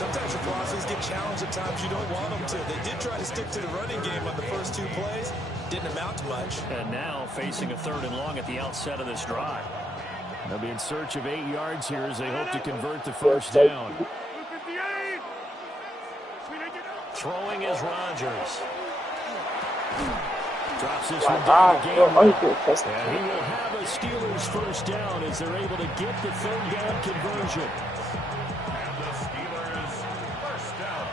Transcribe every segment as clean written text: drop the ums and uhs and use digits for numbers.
Sometimes your philosophies get challenged at times you don't want them to. They did try to stick to the running game on the first 2 plays. Didn't amount to much. And now facing a 3rd and long at the outset of this drive. They'll be in search of 8 yards here as they hope to convert the first down. Throwing is Rodgers. Drops this one down the game. And he will have a Steelers first down as they're able to get the 3rd down conversion. And the Steelers first down.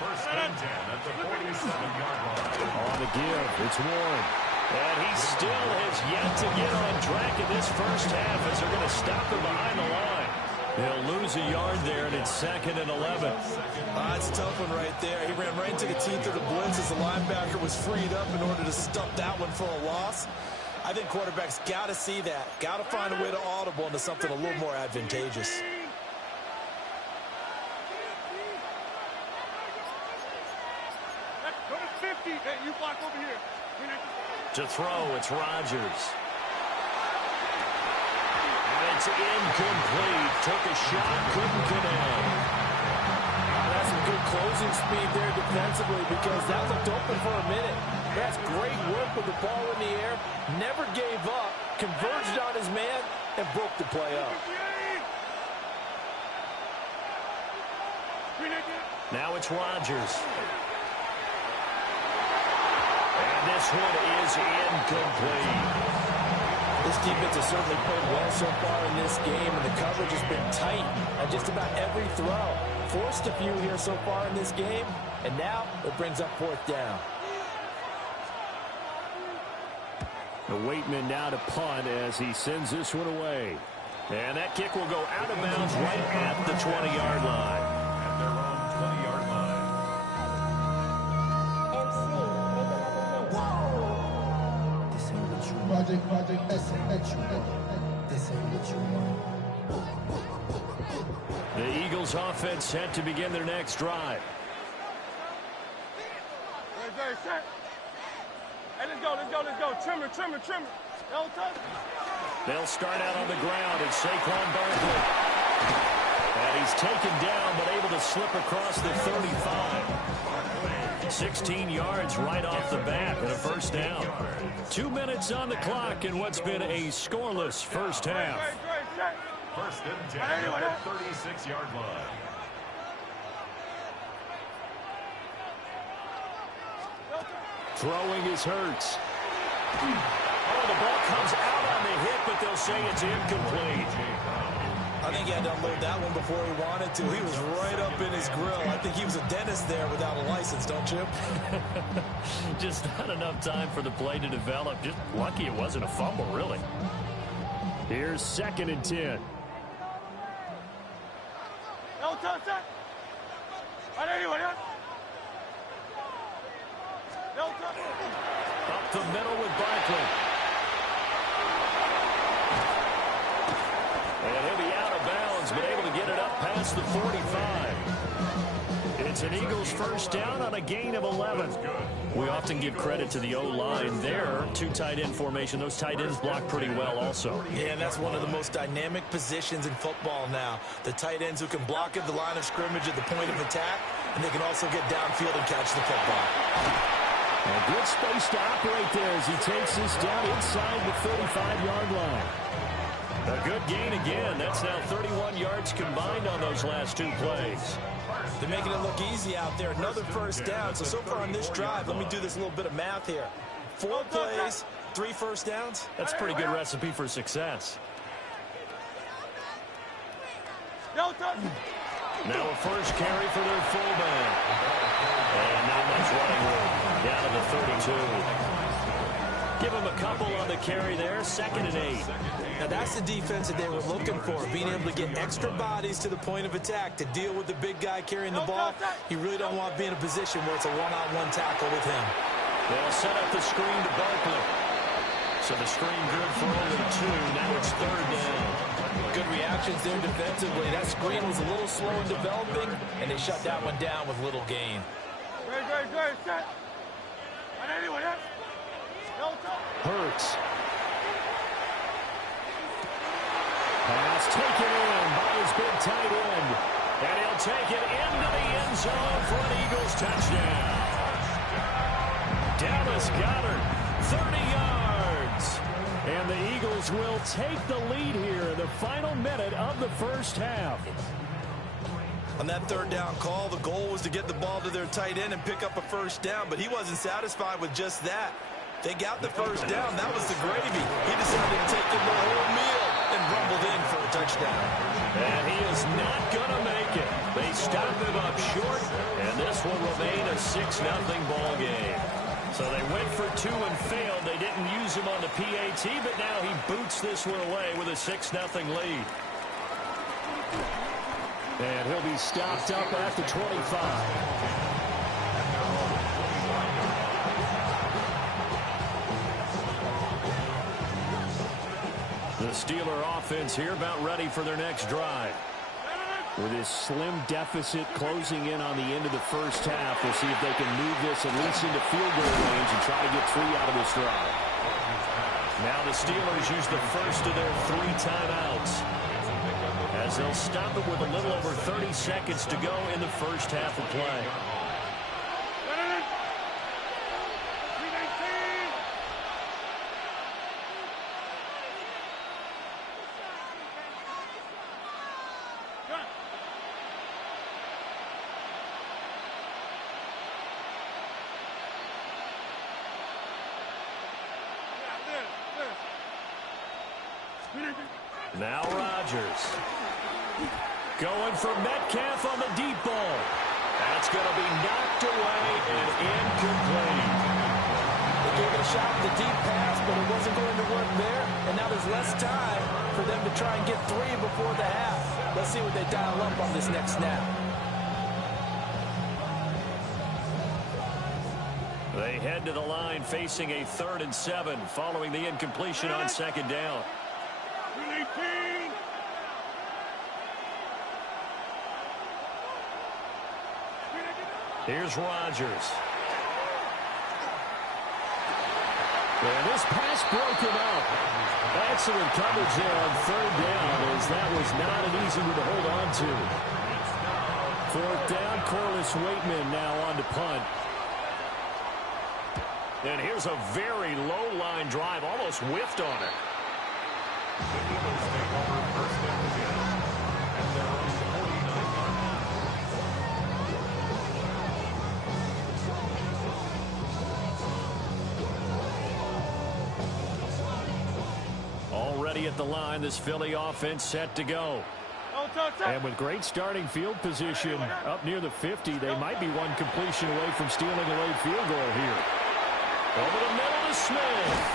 First and 10 at the 47-yard line. On the give, it's Warren. And he still has yet to get on track in this first half as they're going to stop him behind the line. They'll lose a yard there, and it's 2nd and 11. It's a tough one right there. He ran right into the teeth of the blitz as the linebacker was freed up in order to stop that one for a loss. I think quarterbacks got to see that. Got to find a way to audible into something a little more advantageous. Go to 50. Hey, you block over here. To throw, it's Rodgers. And it's incomplete. Took a shot, couldn't connect. That's some good closing speed there defensively because that looked open for a minute. That's great work with the ball in the air. Never gave up, converged on his man, and broke the play up. Now it's Rodgers. And this one is incomplete. This defense has certainly played well so far in this game, and the coverage has been tight on just about every throw. Forced a few here so far in this game, and now it brings up 4th down. The Waitman now to punt as he sends this one away. And that kick will go out of bounds right at the 20-yard line. At their own 20-yard line. The Eagles offense set to begin their next drive. Hey, let's go. Trimmer. Don't touch. They'll start out on the ground. It's Saquon Barkley. And he's taken down but able to slip across the 35. 16 yards right off the bat and a first down. 2 minutes on the clock in what's been a scoreless first half. First and 10 at the 36-yard line. Throwing is Hurts. Oh, the ball comes out on the hit, but they'll say it's incomplete. I think he had to unload that one before he wanted to. He was right up in his grill. I think he was a dentist there without a license, don't you? Just not enough time for the play to develop. Just lucky it wasn't a fumble, really. Here's 2nd and 10. Don't touch that. Up the middle with Barkley. And he'll be out of bounds, but able to get it up past the 45. It's an Eagles first down on a gain of 11. We often give credit to the O-line there. 2 tight end formation. Those tight ends block pretty well also. Yeah, and that's one of the most dynamic positions in football now. The tight ends who can block at the line of scrimmage at the point of attack, and they can also get downfield and catch the football. A good space to operate there as he takes this down inside the 35-yard line. A good gain again. That's now 31 yards combined on those last 2 plays. They're making it look easy out there. Another first down. So far on this drive, let me do this little bit of math here. 4 plays, 3 first downs. That's a pretty good recipe for success. Don't touch. Now a first carry for their fullback. And not much running room. Down to the 32. Give him a couple on the carry there. 2nd and 8. Now that's the defense that they were looking for, being able to get extra bodies to the point of attack to deal with the big guy carrying the ball. You really don't want to be in a position where it's a one-on-one tackle with him. They'll set up the screen to Barkley. So the screen good for only 2. Now it's 3rd down. Good reactions there defensively. That screen was a little slow in developing, and they shut that one down with little gain. Great. Set. Hurts. Pass taken in by his big tight end. And he'll will take it into the end zone for an Eagles touchdown. Dallas Goedert, 30 yards. And the Eagles will take the lead here in the final minute of the first half. On that third down call, the goal was to get the ball to their tight end and pick up a first down, but he wasn't satisfied with just that. They got the first down. That was the gravy. He decided to take in the whole meal and rumbled in for a touchdown. And he is not going to make it. They stop him up short, and this will remain a 6-0 ball game. So they went for two and failed. They didn't use him on the PAT, but now he boots this one away with a 6-0 lead. And he'll be stopped up at the 25. The Steeler offense here about ready for their next drive. With this slim deficit closing in on the end of the first half, we'll see if they can move this at least into field goal range and try to get 3 out of this drive. Now the Steelers use the first of their 3 timeouts, as they'll stop it with a little over 30 seconds to go in the first half of play. Now Rodgers. Going for Metcalf on the deep ball. That's going to be knocked away and incomplete. They gave it a shot with the deep pass, but it wasn't going to work there. And now there's less time for them to try and get 3 before the half. Let's see what they dial up on this next snap. They head to the line facing a 3rd and 7 following the incompletion on 2nd down. Here's Rodgers. And this pass broken up. Excellent coverage there on 3rd down, as that was not an easy one to hold on to. 4th down, Corliss Waitman now on to punt. And here's a very low line drive, almost whiffed on it. The Eagles take over 1st and 10. And they're on the 49-yard line. Already at the line, this Philly offense set to go. And with great starting field position up near the 50, they might be one completion away from stealing a late field goal here. Over the middle to Smith.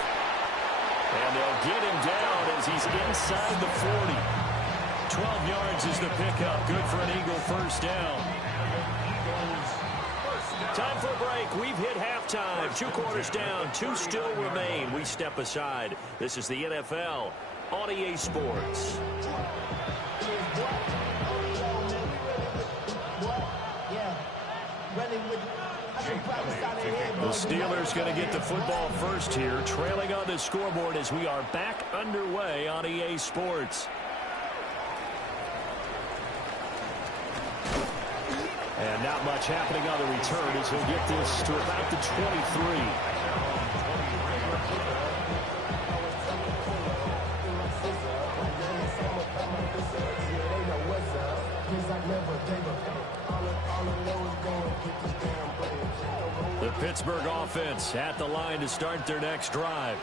And they'll get him down as he's inside the 40. 12 yards is the pickup. Good for an Eagle first down. Time for a break. We've hit halftime. 2 quarters down. 2 still remain. We step aside. This is the NFL on EA Sports. The Steelers going to get the football first here, trailing on the scoreboard as we are back underway on EA Sports. And not much happening on the return as he'll get this to about the 23. The Pittsburgh offense at the line to start their next drive.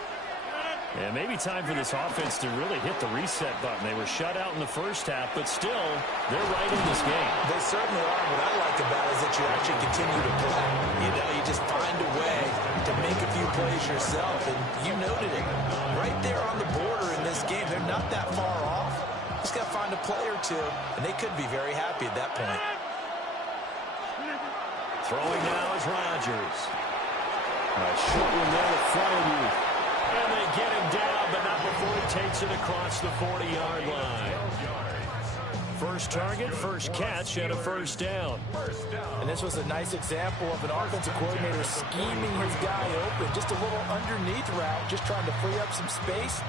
And maybe time for this offense to really hit the reset button. They were shut out in the first half, but still, they're right in this game. They certainly are. What I like about it is that you actually continue to play. You know, you just find a way to make a few plays yourself, and you noted it. Right there on the border in this game, they're not that far off. Just got to find a play or two, and they could be very happy at that point. Throwing now is Rodgers. A short one there to Freiermuth. And they get him down, but not before he takes it across the 40-yard line. first target, first catch, and a first down. And this was a nice example of an offensive coordinator scheming his guy open. Just a little underneath route, just trying to free up some space,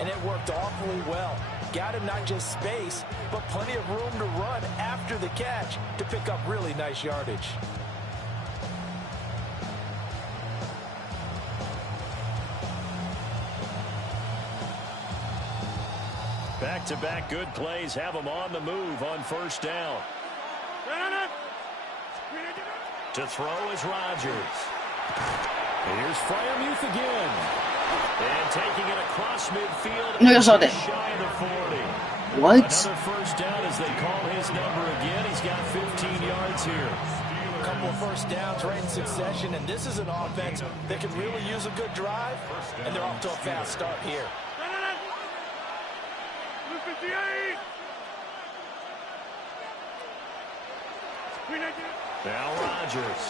and it worked awfully well. Got him not just space, but plenty of room to run after the catch to pick up really nice yardage. Back-to-back good plays have them on the move on first down. To throw is Rodgers. Here's Freiermuth again. And taking it across midfield. No, jag sa det. Shy of the 40. What? Another first down as they call his number again. He's got 15 yards here. A couple of first downs right in succession, and this is an offense that can really use a good drive, and they're off to a fast start here. Now Rodgers.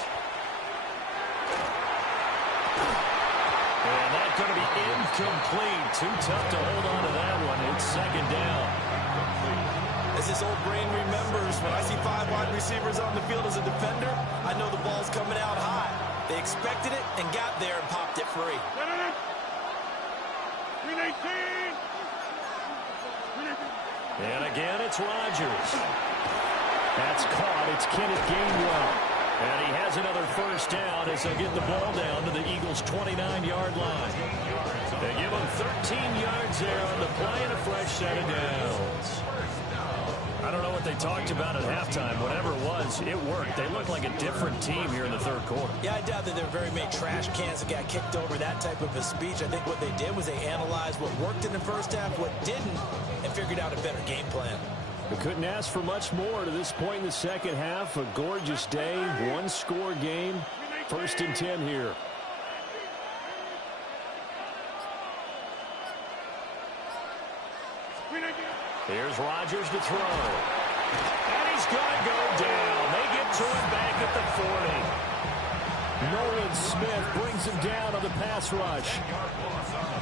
And that's going to be incomplete. Too tough to hold on to that one. It's second down. As this old brain remembers, when I see 5 wide receivers on the field as a defender, I know the ball's coming out high. They expected it and got there and popped it free. And again, it's Rodgers. That's caught. It's Kenneth Gainwell. And he has another first down as they get the ball down to the Eagles' 29-yard line. They give them 13 yards there on the play and a fresh set of downs. I don't know what they talked about at halftime. Whatever it was, it worked. They looked like a different team here in the third quarter. Yeah, I doubt that there were very many trash cans that got kicked over, that type of a speech. I think what they did was they analyzed what worked in the first half, what didn't, and figured out a better game plan. We couldn't ask for much more to this point in the second half. A gorgeous day, one-score game. 1st and 10 here. Here's Rodgers to throw. And he's going to go down. They get to him back at the 40. Nolan Smith brings him down on the pass rush.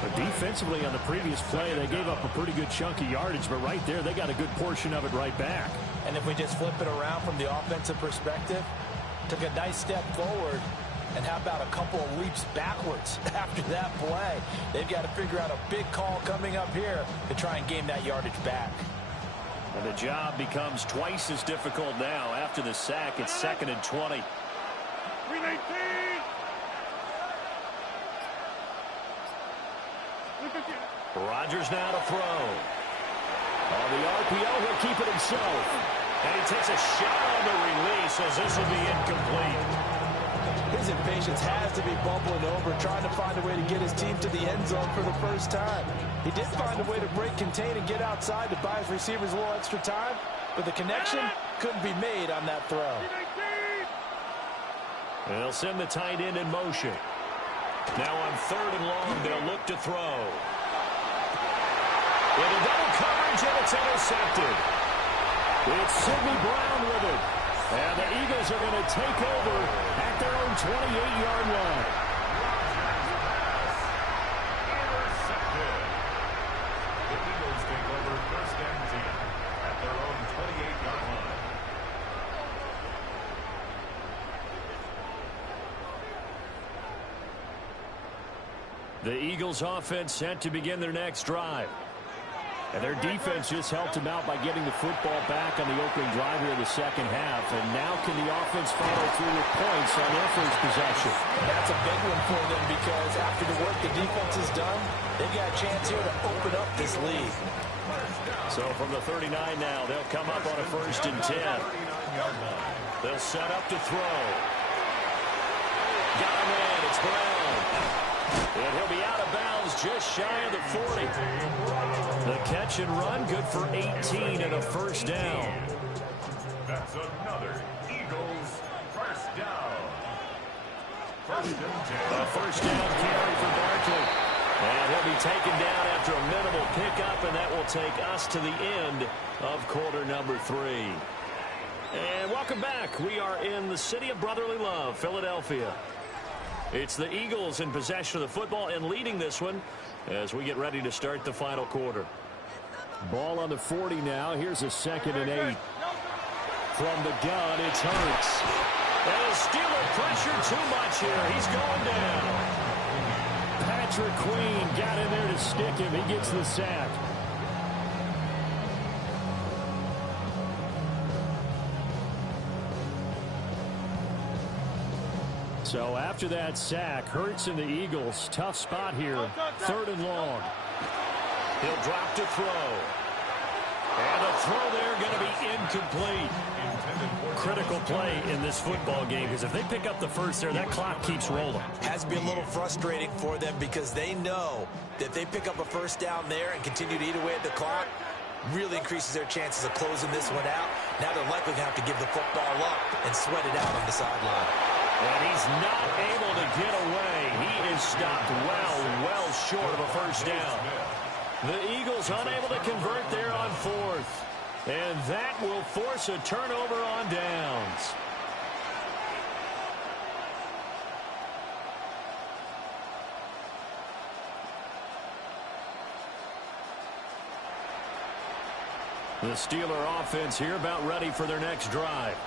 But defensively on the previous play, they gave up a pretty good chunk of yardage, but right there, they got a good portion of it right back. And if we just flip it around from the offensive perspective, took a nice step forward, and how about a couple of leaps backwards after that play? They've got to figure out a big call coming up here to try and gain that yardage back. And the job becomes twice as difficult now. After the sack, it's 2nd and 20. Rodgers now to throw. On the RPO, he'll keep it himself. And he takes a shot on the release as this will be incomplete. His impatience has to be bubbling over, trying to find a way to get his team to the end zone for the first time. He did find a way to break, contain, and get outside to buy his receivers a little extra time, but the connection couldn't be made on that throw. And they'll send the tight end in motion. Now on 3rd and long, they'll look to throw. Into double coverage, and it's intercepted. It's Sidney Brown with it. And the Eagles are going to take over at their own 28-yard line. Intercepted. The Eagles take over 1st and 10 at their own 28-yard line. The Eagles offense set to begin their next drive. And their defense just helped them out by getting the football back on the opening drive here in the second half. And now can the offense follow through with points on their first possession? That's a big one for them because after the work the defense has done, they've got a chance here to open up this lead. So from the 39 now, they'll come up on a 1st and 10. They'll set up to throw. Got him in. It's Brown. And he'll be out of bounds just shy of the 40. The catch and run, good for 18 and a first down. That's another Eagles first down. 1st and 10. A first down carry for Barkley. And he'll be taken down after a minimal pickup, and that will take us to the end of quarter number 3. And welcome back. We are in the city of brotherly love, Philadelphia. It's the Eagles in possession of the football and leading this one as we get ready to start the final quarter. Ball on the 40 now. Here's a 2nd and 8. From the gun, it's Hurts. And the Steeler pressure too much here. He's going down. Patrick Queen got in there to stick him. He gets the sack. So after that sack, Hurts and the Eagles, tough spot here. 3rd and long. He'll drop to throw. And a throw there going to be incomplete. Critical play in this football game, because if they pick up the first there, that clock keeps rolling. Has to be a little frustrating for them because they know that if they pick up a first down there and continue to eat away at the clock, really increases their chances of closing this one out. Now they're likely going to have to give the football up and sweat it out on the sideline. And he's not able to get away. He is stopped well short of a first down. The Eagles unable to convert there on 4th. And that will force a turnover on downs. The Steeler offense here about ready for their next drive.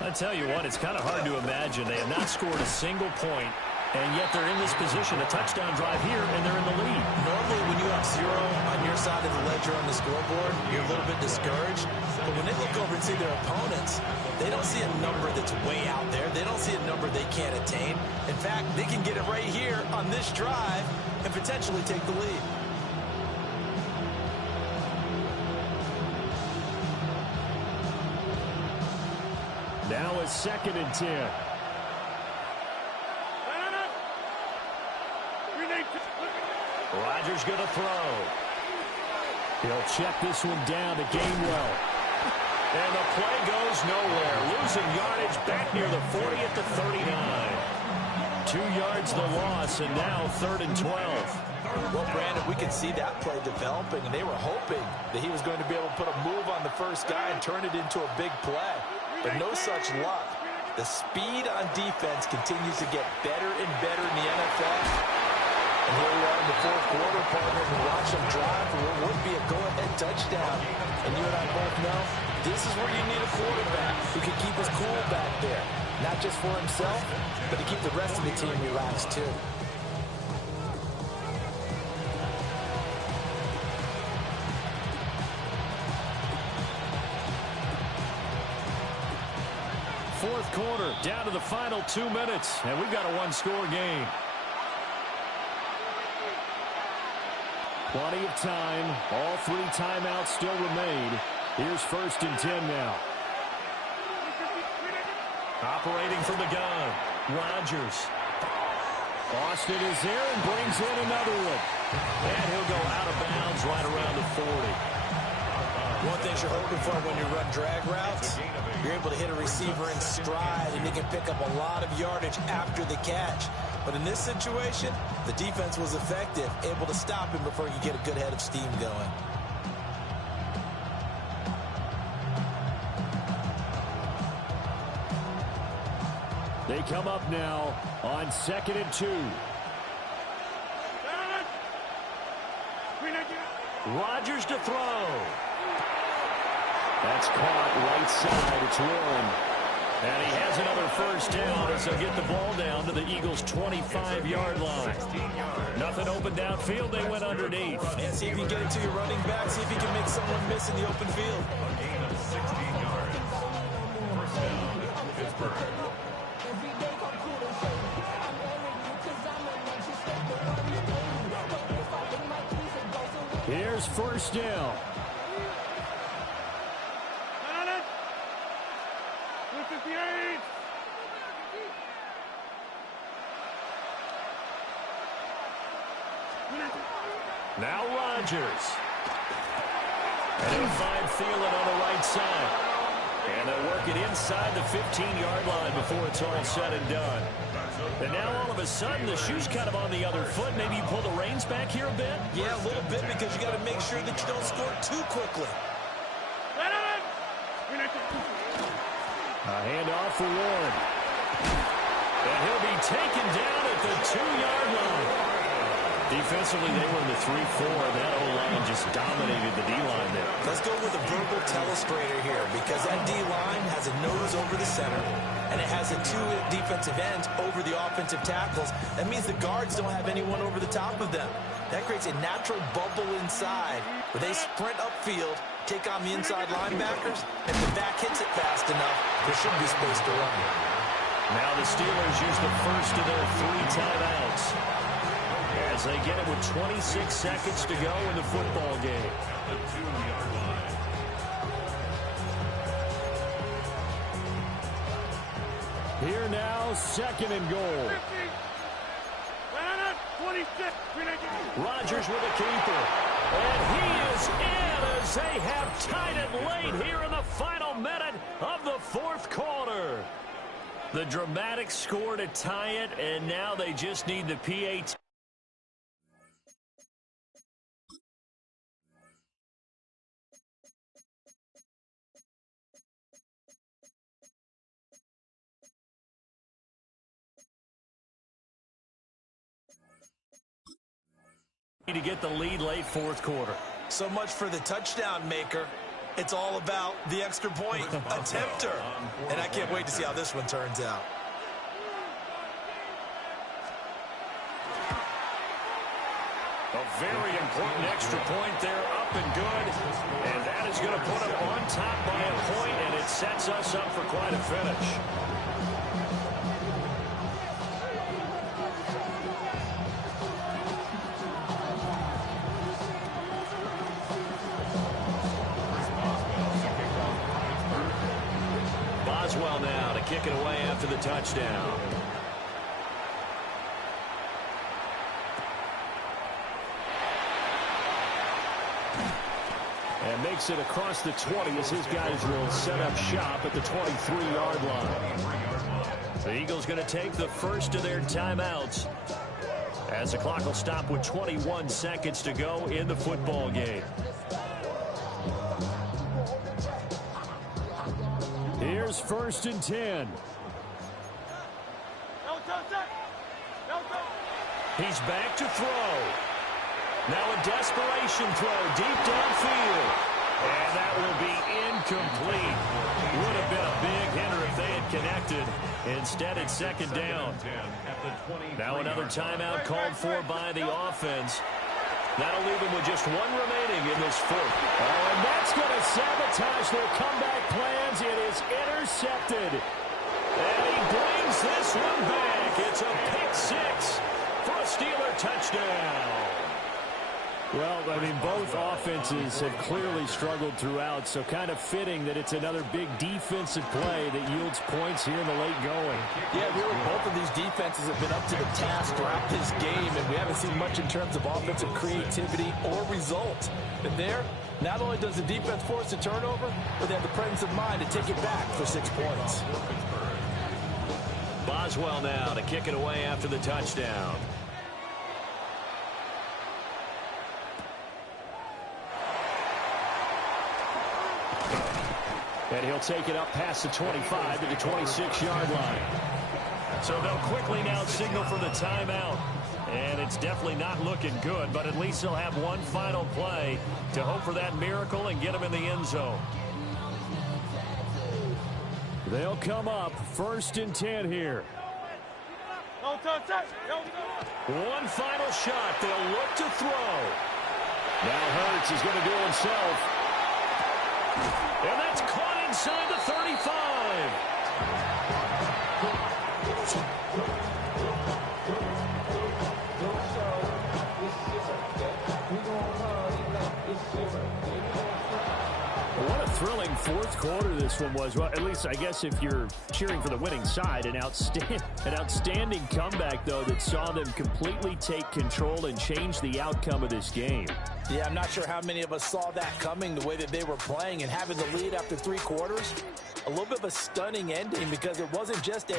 I tell you what, it's kind of hard to imagine. They have not scored a single point, and yet they're in this position, a touchdown drive here, and they're in the lead. Normally, when you have 0 on your side of the ledger on the scoreboard, you're a little bit discouraged. But when they look over and see their opponents, they don't see a number that's way out there. They don't see a number they can't attain. In fact, they can get it right here on this drive and potentially take the lead. Now it's 2nd and 10. Rodgers going to throw. He'll check this one down to Gainwell. And the play goes nowhere. Losing yardage back near the 40 at the 39. 2 yards the loss, and now 3rd and 12. Well, Brandon, we can see that play developing, and they were hoping that he was going to be able to put a move on the first guy and turn it into a big play. But no such luck. The speed on defense continues to get better and better in the NFL. And here we are in the 4th quarter, partner, and watch them drive for what would be a go-ahead touchdown. And you and I both know this is where you need a quarterback who can keep his cool back there. Not just for himself, but to keep the rest of the team relaxed too. Fourth quarter, down to the final 2 minutes, and we've got a one-score game. Plenty of time. All 3 timeouts still remain. Here's 1st and 10 now. Operating from the gun, Rodgers. Austin is there and brings in another one. And he'll go out of bounds right around the 40. One thing you're hoping for when you run drag routes, you're able to hit a receiver in stride, and he can pick up a lot of yardage after the catch. But in this situation, the defense was effective, able to stop him before he could get a good head of steam going. They come up now on 2nd and 2. Rodgers to throw. That's caught right side. It's Warren. And he has another first down as they'll get the ball down to the Eagles' 25-yard line. Nothing open downfield. They went underneath. And see if you can get it to your running back. See if you can make someone miss in the open field. A gain of 16 yards. First down, Pittsburgh. Here's 1st down. Now Rodgers. And he'll find Thielen on the right side. And they'll work it inside the 15-yard line before it's all said and done. And now all of a sudden the shoe's kind of on the other foot. Maybe you pull the reins back here a bit? Yeah, a little bit, because you got to make sure that you don't score too quickly. A handoff for Warren. And he'll be taken down at the 2-yard line. Defensively, they were in the 3-4. That O-line just dominated the D-line there. Let's go with a verbal telestrator here because that D-line has a nose over the center, and it has the two defensive ends over the offensive tackles. That means the guards don't have anyone over the top of them. That creates a natural bubble inside where they sprint upfield, take on the inside linebackers. If the back hits it fast enough, there should be space to run. Now the Steelers use the first of their 3 timeouts as they get it with 26 seconds to go in the football game. At the 2-yard line. Here now, 2nd and goal. 26. Rodgers with a keeper. And he is in as they have tied it late here in the final minute of the 4th quarter. The dramatic score to tie it, and now they just need the PAT. To get the lead late 4th quarter. So much for the touchdown maker. It's all about the extra point attempter. And I can't wait to see how this one turns out. A very important extra point there, up and good. And that is going to put them on top by a point, and it sets us up for quite a finish. Boswell now to kick it away after the touchdown. And makes it across the 20 as his guys will set up shop at the 23-yard line. The Eagles going to take the first of their timeouts as the clock will stop with 21 seconds to go in the football game. Here's 1st and 10. He's back to throw. Now a desperation throw deep downfield. And that will be incomplete. Would have been a big hitter if they had connected. Instead, it's 2nd down. Now another timeout called for by the offense. That'll leave them with just 1 remaining in this 4th. Oh, and that's going to sabotage their comeback plans. It is intercepted. And he brings this one back. It's a pick 6 for a Steeler touchdown. Well, I mean, both offenses have clearly struggled throughout, so kind of fitting that it's another big defensive play that yields points here in the late going. Yeah, really, both of these defenses have been up to the task throughout this game, and we haven't seen much in terms of offensive creativity or results. And there, not only does the defense force a turnover, but they have the presence of mind to take it back for 6 points. Boswell now to kick it away after the touchdown. And he'll take it up past the 25 to the 26-yard line. So they'll quickly now signal for the timeout. And it's definitely not looking good, but at least they'll have one final play to hope for that miracle and get them in the end zone. They'll come up 1st and 10 here. One final shot. They'll look to throw. Now Hurts is going to do it himself. And that's caught inside the 35. What a thrilling 4th quarter this one was. Well, at least I guess if you're cheering for the winning side, an outstanding comeback, though, that saw them completely take control and change the outcome of this game. Yeah, I'm not sure how many of us saw that coming, the way that they were playing and having the lead after 3 quarters. A little bit of a stunning ending because it wasn't just a